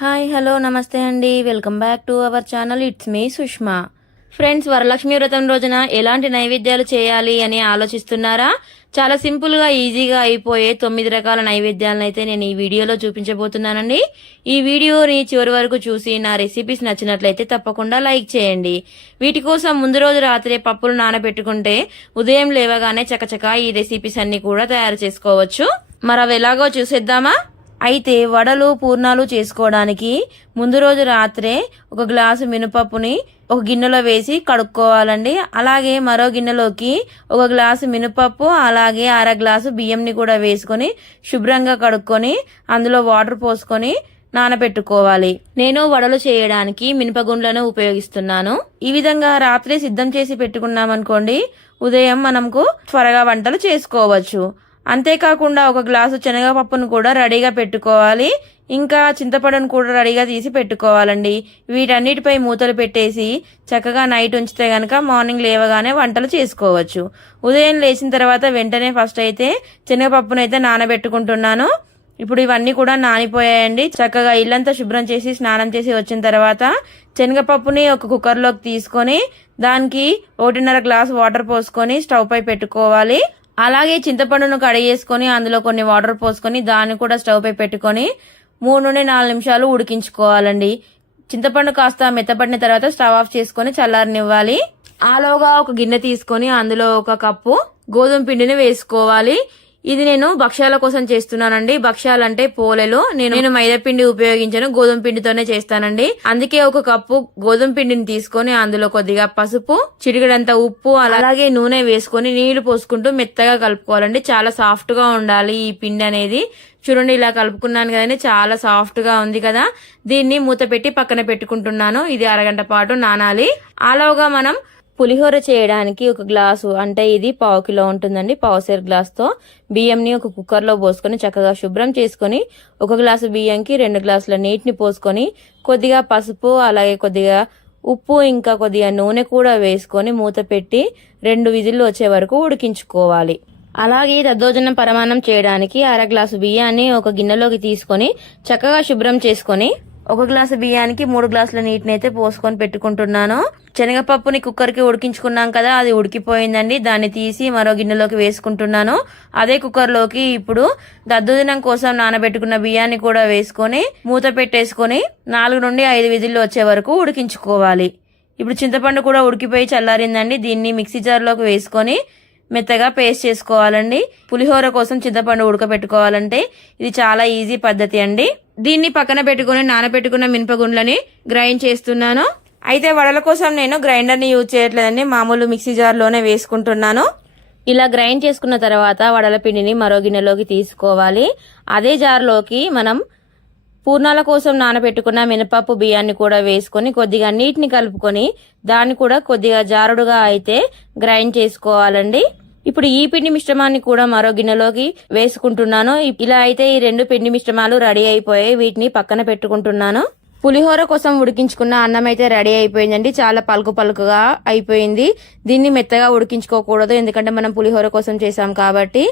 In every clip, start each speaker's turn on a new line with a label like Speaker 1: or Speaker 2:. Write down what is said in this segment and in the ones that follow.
Speaker 1: Hi hello నమస్తే అండి. Welcome back to our channel. It's me Sushma. Friends Varalakshmi Vratam రోజున ఎలాంటి నైవేద్యాలు చేయాలి అని ఆలోచిస్తున్నారా? చాలా సింపుల్గా ఈజీగా అయిపోయే తొమ్మిది రకాల నైవేద్యాలను అయితే నేను ఈ వీడియోలో చూపించబోతున్నానండి. ఈ వీడియోని చివరి వరకు చూసి నా రెసిపీస్ నచ్చినట్లయితే తప్పకుండా లైక్ చేయండి. వీటి కోసం ముందు రోజు రాత్రే పప్పులు నానబెట్టుకుంటే ఉదయం లేవగానే చకచకా ఈ రెసిపీస్ అన్ని కూడా తయారు చేసుకోవచ్చు. మరి అవి ఎలాగో చూసేద్దామా? అయితే వడలు పూర్ణాలు చేసుకోవడానికి ముందు రోజు రాత్రే ఒక గ్లాసు మినపప్పుని ఒక గిన్నెలో వేసి కడుక్కోవాలండి. అలాగే మరో గిన్నెలోకి ఒక గ్లాసు మినపప్పు అలాగే అర గ్లాసు బియ్యంని కూడా వేసుకొని శుభ్రంగా కడుక్కొని అందులో వాటర్ పోసుకొని నానబెట్టుకోవాలి నేను వడలు చేయడానికి మినపగుండ్లను ఉపయోగిస్తున్నాను. ఈ విధంగా రాత్రి సిద్ధం చేసి పెట్టుకున్నామనుకోండి ఉదయం మనకు త్వరగా వంటలు చేసుకోవచ్చు. అంతేకాకుండా ఒక గ్లాసు శనగపప్పును కూడా రెడీగా పెట్టుకోవాలి. ఇంకా చింతపండును కూడా రెడీగా తీసి పెట్టుకోవాలండి. వీటన్నిటిపై మూతలు పెట్టేసి చక్కగా నైట్ ఉంచితే గనక మార్నింగ్ లేవగానే వంటలు చేసుకోవచ్చు. ఉదయం లేచిన తర్వాత వెంటనే ఫస్ట్ అయితే శనగపప్పును అయితే నానబెట్టుకుంటున్నాను. ఇప్పుడు ఇవన్నీ కూడా నానిపోయాయండి. చక్కగా ఇల్లంతా శుభ్రం చేసి స్నానం చేసి వచ్చిన తర్వాత శనగపప్పుని ఒక కుక్కర్లోకి తీసుకొని దానికి ఒకటిన్నర గ్లాస్ వాటర్ పోసుకొని స్టవ్ పై పెట్టుకోవాలి. అలాగే చింతపండును కడిగేసుకొని అందులో కొన్ని వాటర్ పోసుకొని దాన్ని కూడా స్టవ్ పై పెట్టుకొని మూడు నుండి నాలుగు నిమిషాలు ఉడికించుకోవాలండి. చింతపండు కాస్త మెత్తపడిన తర్వాత స్టవ్ ఆఫ్ చేసుకొని చల్లారనివ్వాలి. ఆలోగా ఒక గిన్నె తీసుకొని అందులో ఒక కప్పు గోధుమ పిండిని వేసుకోవాలి. ఇది నేను భక్ష్యాల కోసం చేస్తున్నానండి. భక్ష్యాలంటే పోలెలు. నేను నేను మైదా పిండి ఉపయోగించను. గోధుమ పిండితోనే చేస్తానండి. అందుకే ఒక కప్పు గోధుమ పిండిని తీసుకొని అందులో కొద్దిగా పసుపు చిటికడంత ఉప్పు అలాగే నూనె వేసుకొని నీళ్ళు పోసుకుంటూ మెత్తగా కలుపుకోవాలండి. చాలా సాఫ్ట్గా ఉండాలి ఈ పిండి అనేది. చూడండి ఇలా కలుపుకున్నాను కదండి. చాలా సాఫ్ట్గా ఉంది కదా. దీన్ని మూత పెట్టి పక్కన పెట్టుకుంటున్నాను. ఇది అరగంట పాటు నానాలి. ఆలోగా మనం పులిహోర చేయడానికి ఒక గ్లాసు అంటే ఇది పావు కిలో ఉంటుందండి పావుసేరు గ్లాస్తో. బియ్యంని ఒక కుక్కర్లో పోసుకొని చక్కగా శుభ్రం చేసుకొని ఒక గ్లాసు బియ్యంకి రెండు గ్లాసుల నీటిని పోసుకొని కొద్దిగా పసుపు అలాగే కొద్దిగా ఉప్పు ఇంకా కొద్దిగా నూనె కూడా వేసుకొని మూత పెట్టి రెండు విజిల్లు వచ్చే వరకు ఉడికించుకోవాలి. అలాగే దద్దోజనం పరమాణం చేయడానికి అర గ్లాసు బియ్యాన్ని ఒక గిన్నెలోకి తీసుకొని చక్కగా శుభ్రం చేసుకొని ఒక గ్లాసు బియ్యానికి మూడు గ్లాసుల నీటిని అయితే పోసుకొని పెట్టుకుంటున్నాను. శనగపప్పుని కుక్కర్కి ఉడికించుకున్నాం కదా అది ఉడికిపోయిందండి. దాన్ని తీసి మరో గిన్నెలోకి వేసుకుంటున్నాను. అదే కుక్కర్లోకి ఇప్పుడు దద్దోజనం కోసం నానబెట్టుకున్న బియ్యాన్ని కూడా వేసుకొని మూత పెట్టేసుకొని నాలుగు నుండి ఐదు విధుల్లో వచ్చే వరకు ఉడికించుకోవాలి. ఇప్పుడు చింతపండు కూడా ఉడికిపోయి చల్లారిందండి. దీన్ని మిక్సీ జార్లోకి వేసుకొని మెత్తగా పేస్ట్ చేసుకోవాలండి. పులిహోర కోసం చింతపండు ఉడకబెట్టుకోవాలంటే ఇది చాలా ఈజీ పద్ధతి అండి. దీన్ని పక్కన పెట్టుకుని నానబెట్టుకున్న మినపగుండ్లని గ్రైండ్ చేస్తున్నాను. అయితే వడల కోసం నేను గ్రైండర్ని యూజ్ చేయట్లేదండి. మామూలు మిక్సీ జార్లోనే వేసుకుంటున్నాను. ఇలా గ్రైండ్ చేసుకున్న తర్వాత వడల పిండిని మరో గిన్నెలోకి తీసుకోవాలి. అదే జార్లోకి మనం పూర్ణాల కోసం నానబెట్టుకున్న మినపప్పు బియ్యాన్ని కూడా వేసుకొని కొద్దిగా నీటిని కలుపుకొని దాన్ని కూడా కొద్దిగా జారుడుగా అయితే గ్రైండ్ చేసుకోవాలండి. ఇప్పుడు ఈ పిండి మిశ్రమాన్ని కూడా మరో గిన్నెలోకి వేసుకుంటున్నాను. ఇలా అయితే ఈ రెండు పిండి మిశ్రమాలు రెడీ అయిపోయాయి వీటిని పక్కన పెట్టుకుంటున్నాను. పులిహోర కోసం ఉడికించుకున్న అన్నం అయితే రెడీ అయిపోయిందండి. చాలా పలుకు పలుకుగా అయిపోయింది. దీన్ని మెత్తగా ఉడికించుకోకూడదు ఎందుకంటే మనం పులిహోర కోసం చేసాం కాబట్టి.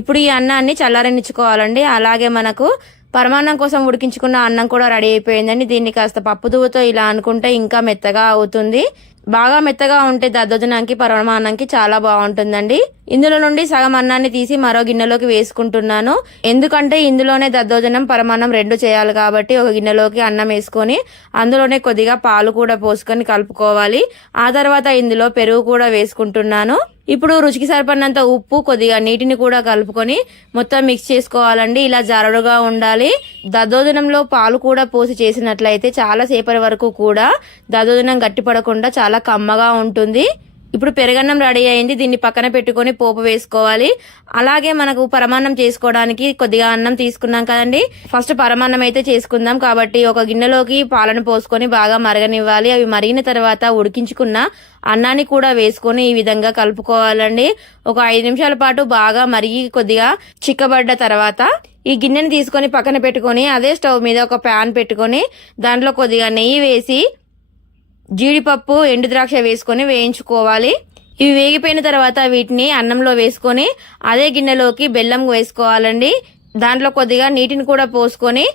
Speaker 1: ఇప్పుడు ఈ అన్నాన్ని చల్లారనిచ్చుకోవాలండి. అలాగే మనకు పరమాన్నం కోసం ఉడికించుకున్న అన్నం కూడా రెడీ అయిపోయిందండి. దీన్ని కాస్త పప్పు దువ్వుతో ఇలా అనుకుంటే ఇంకా మెత్తగా అవుతుంది. బాగా మెత్తగా ఉంటే దద్దోజనానికి పరమాన్నానికి చాలా బాగుంటుందండి. ఇందులో నుండి సగం అన్నాన్ని తీసి మరో గిన్నెలోకి వేసుకుంటున్నాను. ఎందుకంటే ఇందులోనే దద్దోజనం పరమాన్నం రెండు చేయాలి కాబట్టి ఒక గిన్నెలోకి అన్నం వేసుకొని అందులోనే కొద్దిగా పాలు కూడా పోసుకొని కలుపుకోవాలి. ఆ తర్వాత ఇందులో పెరుగు కూడా వేసుకుంటున్నాను. ఇప్పుడు రుచికి సరిపడినంత ఉప్పు కొద్దిగా నీటిని కూడా కలుపుకొని మొత్తం మిక్స్ చేసుకోవాలండి. ఇలా జారుడుగా ఉండాలి. దద్దోజనంలో పాలు కూడా పోసి చేసినట్లయితే చాలా సేపటి వరకు కూడా దద్దోజనం గట్టిపడకుండా చాలా కమ్మగా ఉంటుంది. ఇప్పుడు పెరగన్నం రెడీ అయింది. దీన్ని పక్కన పెట్టుకొని పోపు వేసుకోవాలి. అలాగే మనకు పరమాన్నం చేసుకోవడానికి కొద్దిగా అన్నం తీసుకున్నాం కదండి. ఫస్ట్ పరమాన్నం అయితే చేసుకుందాం కాబట్టి ఒక గిన్నెలోకి పాలను పోసుకొని బాగా మరగనివ్వాలి. అవి మరిగిన తర్వాత ఉడికించుకున్న అన్నాన్ని కూడా వేసుకొని ఈ విధంగా కలుపుకోవాలండి. ఒక ఐదు నిమిషాల పాటు బాగా మరిగి కొద్దిగా చిక్కబడ్డ తర్వాత ఈ గిన్నెని తీసుకొని పక్కన పెట్టుకొని అదే స్టవ్ మీద ఒక ప్యాన్ పెట్టుకొని దాంట్లో కొద్దిగా నెయ్యి వేసి జీడిపప్పు ఎండు ద్రాక్ష వేసుకొని వేయించుకోవాలి. ఇవి వేగిపోయిన తర్వాత వీటిని అన్నంలో వేసుకొని అదే గిన్నెలోకి బెల్లం వేసుకోవాలండి. దాంట్లో కొద్దిగా నీటిని కూడా పోసుకొని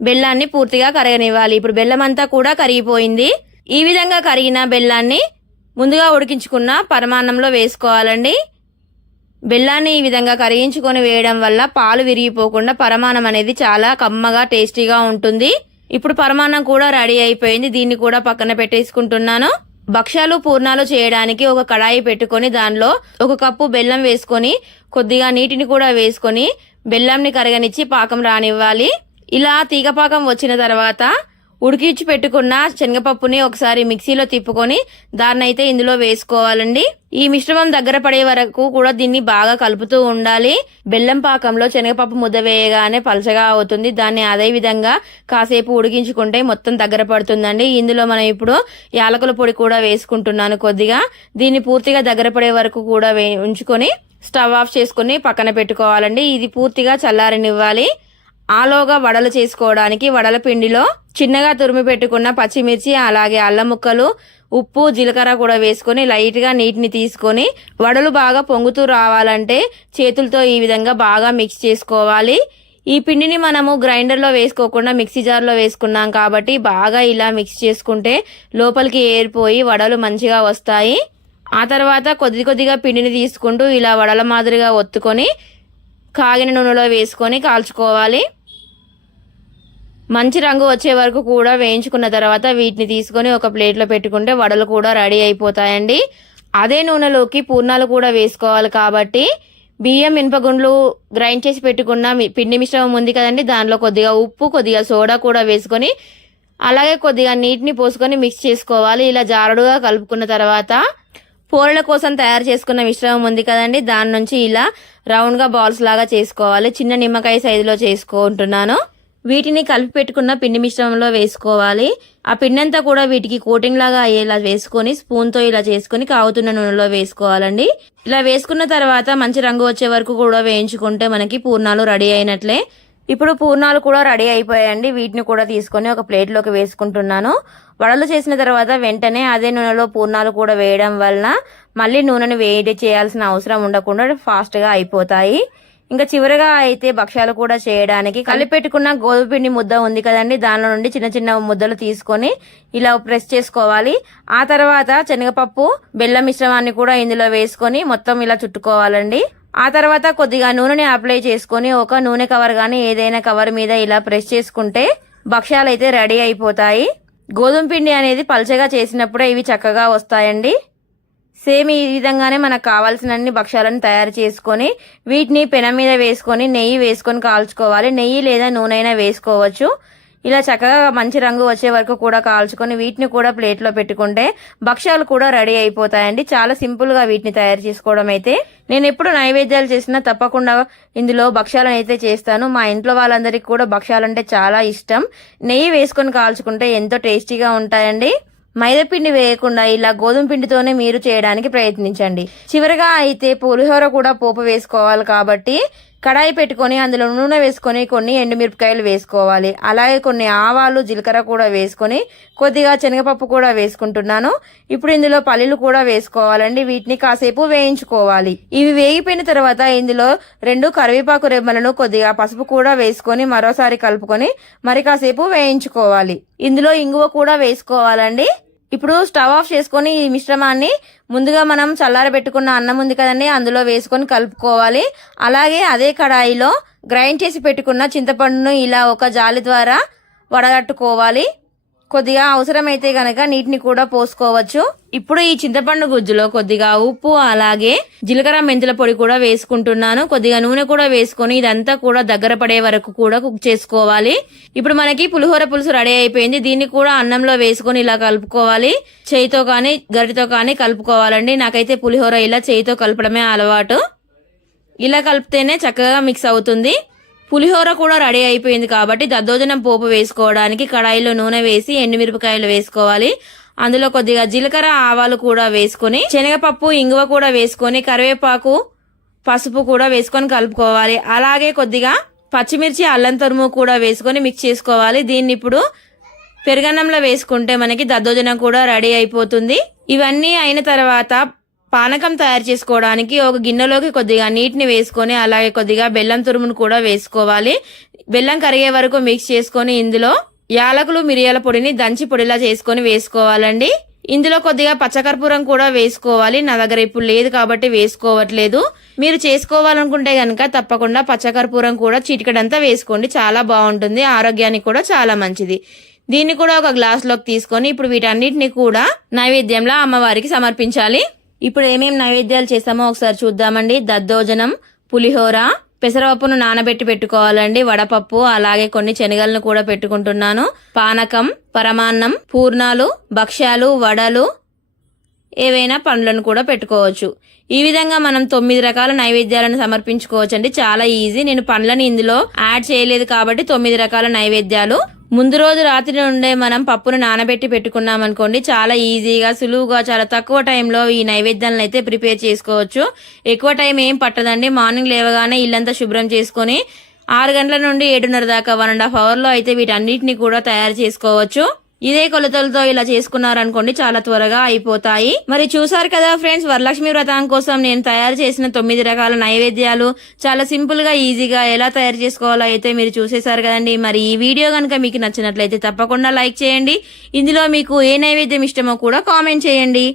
Speaker 1: బెల్లాన్ని పూర్తిగా కరగనివ్వాలి. ఇప్పుడు బెల్లం అంతా కూడా కరిగిపోయింది. ఈ విధంగా కరిగిన బెల్లాన్ని ముందుగా ఉడికించుకున్న పరమాన్నంలో వేసుకోవాలండి. బెల్లాన్ని ఈ విధంగా కరిగించుకొని వేయడం వల్ల పాలు విరిగిపోకుండా పరమాన్నం అనేది చాలా కమ్మగా టేస్టీగా ఉంటుంది. ఇప్పుడు పరమాన్నం కూడా రెడీ అయిపోయింది. దీన్ని కూడా పక్కన పెట్టేసుకుంటున్నాను. భక్ష్యాలు పూర్ణాలు చేయడానికి ఒక కడాయి పెట్టుకొని దానిలో ఒక కప్పు బెల్లం వేసుకొని కొద్దిగా నీటిని కూడా వేసుకొని బెల్లంని కరగనిచ్చి పాకం రానివ్వాలి. ఇలా తీగ పాకం వచ్చిన తర్వాత ఉడికించి పెట్టుకున్న శనగపప్పుని ఒకసారి మిక్సీలో తిప్పుకొని దాన్ని అయితే ఇందులో వేసుకోవాలండి. ఈ మిశ్రమం దగ్గర పడే వరకు కూడా దీన్ని బాగా కలుపుతూ ఉండాలి. బెల్లం పాకంలో శనగపప్పు ముద్ద వేయగానే పలచగా అవుతుంది. దాన్ని అదే విధంగా కాసేపు ఉడికించుకుంటే మొత్తం దగ్గర పడుతుందండి. ఇందులో మనం ఇప్పుడు యాలకుల పొడి కూడా వేసుకుంటున్నాను కొద్దిగా. దీన్ని పూర్తిగా దగ్గర పడే వరకు కూడా వే ఉంచుకొని స్టవ్ ఆఫ్ చేసుకుని పక్కన పెట్టుకోవాలండి. ఇది పూర్తిగా చల్లారనివ్వాలి. ఆలోగా వడలు చేసుకోవడానికి వడల పిండిలో చిన్నగా తురిమి పెట్టుకున్న పచ్చిమిర్చి అలాగే అల్లం ముక్కలు ఉప్పు జీలకర్ర కూడా వేసుకొని లైట్గా నీటిని తీసుకొని వడలు బాగా పొంగుతూ రావాలంటే చేతులతో ఈ విధంగా బాగా మిక్స్ చేసుకోవాలి. ఈ పిండిని మనము గ్రైండర్లో వేసుకోకుండా మిక్సీ జార్లో వేసుకున్నాం కాబట్టి బాగా ఇలా మిక్స్ చేసుకుంటే లోపలికి ఏరిపోయి వడలు మంచిగా వస్తాయి. ఆ తర్వాత కొద్ది కొద్దిగా పిండిని తీసుకుంటూ ఇలా వడల మాదిరిగా ఒత్తుకొని కాగిన నూనెలో వేసుకొని కాల్చుకోవాలి. మంచి రంగు వచ్చే వరకు కూడా వేయించుకున్న తర్వాత వీటిని తీసుకొని ఒక ప్లేట్లో పెట్టుకుంటే వడలు కూడా రెడీ అయిపోతాయండి. అదే నూనెలోకి పూర్ణాలు కూడా వేసుకోవాలి కాబట్టి బియ్యం మినపగుండ్లు గ్రైండ్ చేసి పెట్టుకున్న పిండి మిశ్రమం ఉంది కదండి దానిలో కొద్దిగా ఉప్పు కొద్దిగా సోడా కూడా వేసుకొని అలాగే కొద్దిగా నీటిని పోసుకొని మిక్స్ చేసుకోవాలి. ఇలా జారుడుగా కలుపుకున్న తర్వాత పూరల కోసం తయారు చేసుకున్న మిశ్రమం ఉంది కదండి దాని నుంచి ఇలా రౌండ్గా బాల్స్ లాగా చేసుకోవాలి. చిన్న నిమ్మకాయ సైజులో చేసుకుంటున్నాను వీటిని కలిపి పెట్టుకున్న పిండి మిశ్రమంలో వేసుకోవాలి. ఆ పిండి అంతా కూడా వీటికి కోటింగ్ లాగా అయ్యేలా వేసుకొని స్పూన్తో ఇలా చేసుకొని కాగుతున్న నూనెలో వేసుకోవాలండి. ఇలా వేసుకున్న తర్వాత మంచి రంగు వచ్చే వరకు కూడా వేయించుకుంటే మనకి పూర్ణాలు రెడీ అయినట్లే. ఇప్పుడు పూర్ణాలు కూడా రెడీ అయిపోయాయండి. వీటిని కూడా తీసుకొని ఒక ప్లేట్లోకి వేసుకుంటున్నాను. వడలు చేసిన తర్వాత వెంటనే అదే నూనెలో పూర్ణాలు కూడా వేయడం వలన మళ్ళీ నూనెను వేడి చేయాల్సిన అవసరం ఉండకుండా ఫాస్ట్గా అయిపోతాయి. ఇంకా చివరిగా అయితే భక్ష్యాలు కూడా చేయడానికి కలిపెట్టుకున్న గోధుమ పిండి ముద్ద ఉంది కదండి. దానిలో నుండి చిన్న చిన్న ముద్దలు తీసుకొని ఇలా ప్రెస్ చేసుకోవాలి. ఆ తర్వాత శనగపప్పు బెల్లం మిశ్రమాన్ని కూడా ఇందులో వేసుకొని మొత్తం ఇలా చుట్టుకోవాలండి. ఆ తర్వాత కొద్దిగా నూనెని అప్లై చేసుకొని ఒక నూనె కవర్ గానీ ఏదైనా కవర్ మీద ఇలా ప్రెస్ చేసుకుంటే భక్ష్యాలు అయితే రెడీ అయిపోతాయి. గోధుమ పిండి అనేది పల్చగా చేసినప్పుడే ఇవి చక్కగా వస్తాయండి. సేమ్ ఈ విధంగానే మనకు కావాల్సిన అన్ని భక్ష్యాలను తయారు చేసుకొని వీటిని పెనం మీద వేసుకొని నెయ్యి వేసుకొని కాల్చుకోవాలి. నెయ్యి లేదా నూనె అయినా వేసుకోవచ్చు. ఇలా చక్కగా మంచి రంగు వచ్చే వరకు కూడా కాల్చుకొని వీటిని కూడా ప్లేట్లో పెట్టుకుంటే భక్ష్యాలు కూడా రెడీ అయిపోతాయండి. చాలా సింపుల్గా వీటిని తయారు చేసుకోవడం అయితే. నేను ఎప్పుడు నైవేద్యాలు చేసినా తప్పకుండా ఇందులో భక్ష్యాలను అయితే చేస్తాను. మా ఇంట్లో వాళ్ళందరికీ కూడా భక్ష్యాలంటే చాలా ఇష్టం. నెయ్యి వేసుకొని కాల్చుకుంటే ఎంతో టేస్టీగా ఉంటాయండి. మైదాపిండి వేయకుండా ఇలా గోధుమ పిండితోనే మీరు చేయడానికి ప్రయత్నించండి. చివరిగా అయితే పులిహోర కూడా పోపు వేసుకోవాలి కాబట్టి కడాయి పెట్టుకొని అందులో నూనె వేసుకొని కొన్ని ఎండుమిరపకాయలు వేసుకోవాలి. అలాగే కొన్ని ఆవాలు జీలకర్ర కూడా వేసుకొని కొద్దిగా శనగపప్పు కూడా వేసుకుంటున్నాను. ఇప్పుడు ఇందులో పల్లీలు కూడా వేసుకోవాలండి. వీటిని కాసేపు వేయించుకోవాలి. ఇవి వేగిపోయిన తర్వాత ఇందులో రెండు కరివేపాకు రెమ్మలను కొద్దిగా పసుపు కూడా వేసుకొని మరోసారి కలుపుకొని మరి కాసేపు వేయించుకోవాలి. ఇందులో ఇంగువ కూడా వేసుకోవాలండి. ఇప్పుడు స్టవ్ ఆఫ్ చేసుకొని ఈ మిశ్రమాన్ని ముందుగా మనం చల్లారబెట్టుకున్న అన్నం ఉంది కదండి అందులో వేసుకొని కలుపుకోవాలి. అలాగే అదే కడాయిలో గ్రైండ్ చేసి పెట్టుకున్న చింతపండును ఇలా ఒక జాలి ద్వారా వడగట్టుకోవాలి. కొద్దిగా అవసరమైతే గనక నీటిని కూడా పోసుకోవచ్చు. ఇప్పుడు ఈ చింతపండు గుజ్జులో కొద్దిగా ఉప్పు అలాగే జీలకర్ర మెంతుల పొడి కూడా వేసుకుంటున్నాను. కొద్దిగా నూనె కూడా వేసుకొని ఇదంతా కూడా దగ్గర పడే వరకు కూడా కుక్ చేసుకోవాలి. ఇప్పుడు మనకి పులిహోర పులుసు రెడీ అయిపోయింది. దీన్ని కూడా అన్నంలో వేసుకొని ఇలా కలుపుకోవాలి. చేయితో కానీ గరిటితో కానీ కలుపుకోవాలండి. నాకైతే పులిహోర ఇలా చేయితో కలపడమే అలవాటు. ఇలా కలిపితేనే చక్కగా మిక్స్ అవుతుంది. పులిహోర కూడా రెడీ అయిపోయింది కాబట్టి దద్దోజనం పోపు వేసుకోవడానికి కడాయిలో నూనె వేసి ఎండుమిరపకాయలు వేసుకోవాలి. అందులో కొద్దిగా జీలకర్ర ఆవాలు కూడా వేసుకొని శనగపప్పు ఇంగువ కూడా వేసుకొని కరివేపాకు పసుపు కూడా వేసుకొని కలుపుకోవాలి. అలాగే కొద్దిగా పచ్చిమిర్చి అల్లం తరుము కూడా వేసుకొని మిక్స్ చేసుకోవాలి. దీన్ని ఇప్పుడు పెరుగన్నంలో వేసుకుంటే మనకి దద్దోజనం కూడా రెడీ అయిపోతుంది. ఇవన్నీ అయిన తర్వాత పానకం తయారు చేసుకోవడానికి ఒక గిన్నెలోకి కొద్దిగా నీటిని వేసుకొని అలాగే కొద్దిగా బెల్లం తురుమును కూడా వేసుకోవాలి. బెల్లం కరిగే వరకు మిక్స్ చేసుకొని ఇందులో యాలకులు మిరియాల పొడిని దంచి పొడిలా చేసుకొని వేసుకోవాలండి. ఇందులో కొద్దిగా పచ్చకర్పూరం కూడా వేసుకోవాలి. నా దగ్గర ఇప్పుడు లేదు కాబట్టి వేసుకోవట్లేదు. మీరు చేసుకోవాలనుకుంటే గనక తప్పకుండా పచ్చకర్పూరం కూడా చిటికడంతా వేసుకోండి. చాలా బాగుంటుంది. ఆరోగ్యానికి కూడా చాలా మంచిది. దీన్ని కూడా ఒక గ్లాస్లోకి తీసుకొని ఇప్పుడు వీటన్నిటిని కూడా నైవేద్యంలో అమ్మవారికి సమర్పించాలి. ఇప్పుడు ఏమేమి నైవేద్యాలు చేస్తామో ఒకసారి చూద్దామండి. దద్దోజనం పులిహోర పెసరపప్పును నానబెట్టి పెట్టుకోవాలండి. వడపప్పు అలాగే కొన్ని శనగలను కూడా పెట్టుకుంటున్నాను. పానకం పరమాన్నం పూర్ణాలు భక్ష్యాలు వడలు ఏవైనా పండ్లను కూడా పెట్టుకోవచ్చు. ఈ విధంగా మనం తొమ్మిది రకాల నైవేద్యాలను సమర్పించుకోవచ్చండి. చాలా ఈజీ. నేను పండ్లను ఇందులో యాడ్ చేయలేదు కాబట్టి తొమ్మిది రకాల నైవేద్యాలు ముందు రోజు రాత్రి నుండే మనం పప్పును నానబెట్టి పెట్టుకున్నాం అనుకోండి చాలా ఈజీగా సులువుగా చాలా తక్కువ టైంలో ఈ నైవేద్యాలను అయితే ప్రిపేర్ చేసుకోవచ్చు. ఎక్కువ టైం ఏం పట్టదండి. మార్నింగ్ లేవగానే ఇల్లంతా శుభ్రం చేసుకొని ఆరు గంటల నుండి ఏడున్నర దాకా వన్ అండ్ హాఫ్ అవర్లో అయితే వీటన్నిటిని కూడా తయారు చేసుకోవచ్చు. ఇదే కొలతలతో ఇలా చేసుకున్నారనుకోండి చాలా త్వరగా అయిపోతాయి. మరి చూసారు కదా ఫ్రెండ్స్ వరలక్ష్మి వ్రతం కోసం నేను తయారు చేసిన తొమ్మిది రకాల నైవేద్యాలు. చాలా సింపుల్గా ఈజీగా ఎలా తయారు చేసుకోవాలో అయితే మీరు చూసేశారు కదండి. మరి ఈ వీడియో కనుక మీకు నచ్చినట్లయితే తప్పకుండా లైక్ చేయండి. ఇందులో మీకు ఏ నైవేద్యం ఇష్టమో కూడా కామెంట్ చేయండి.